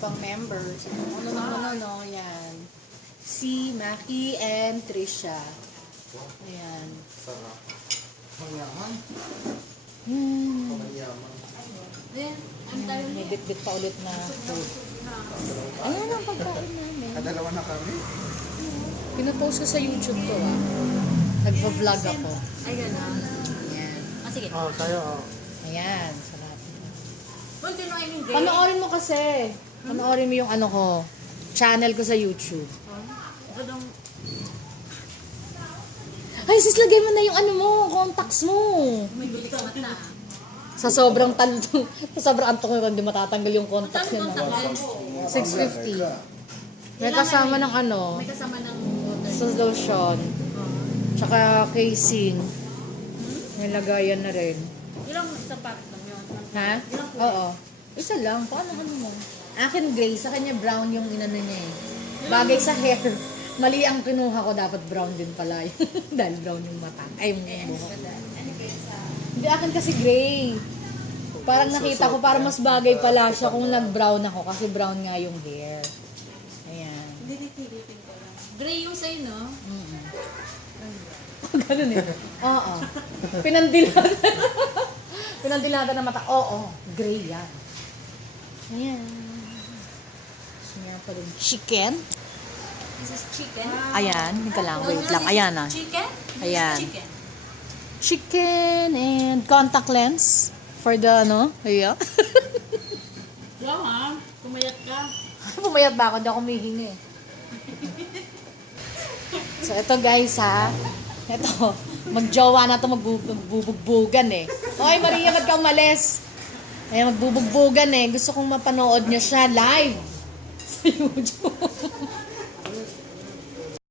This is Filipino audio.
pang members. No, yan. Si Maki and Trisha. Ayan. Sarap. Mayaman. Mayaman. May bit-bit pa ulit na food. Ayan ang pagkain namin. Kadalawa na kami. Pinapost ko sa YouTube to Nagpa-vlog ako. Ay, gano'n. Ayan. Sige. Tayo. Ayan. Sarap. Well, do you know any day? Panoorin mo kasi. Panoorin mo yung ano ko. Channel ko sa YouTube. Gadong... Ay, sis, lagay mo na yung ano mo, contacts mo. May bili ka na. Sa sobrang antok ko, hindi matatanggal yung contacts niya. Kontak lang. 650. May kasama ng ano, May kasama ng water. sa lotion. Tsaka casing. May lagayan na rin. Ilang sapat lang yun? Ha? Oo. Isa lang. Paano mo? Akin gray, sa kanya brown yung inano niya eh. Bagay sa hair. Mali ang kinuha ko, dapat brown din pala. Dahil brown yung mata. Ay, yung buhok. Hindi, akin kasi gray. Parang nakita ko, parang mas bagay pala siya kung nag-brown ako kasi brown nga yung hair. Ayan. Dilitin ko lang. Gray yung sa'yo, no? Ganun eh. Oo. Pinandilatan. Pinandilatan ng mata. Oo. Gray yan. Ayan. Ayan pa rin. Chicken. This is chicken. Ayan. Hindi lang. Wait lang. Ayan ah. Chicken? Ayan. This is chicken. Chicken and contact lens. For the ano. Ayan. Wow, ha? Kumayat ka. Pumayat ba ako? Hindi ako humihingi eh. So, ito guys ha. Ito. Magjowa na ito. Magbubugbugan eh. Hoy Maria, ba't ka umalis? Ayan, magbubugbugan eh. Gusto kong mapanood niya siya live. Sa YouTube.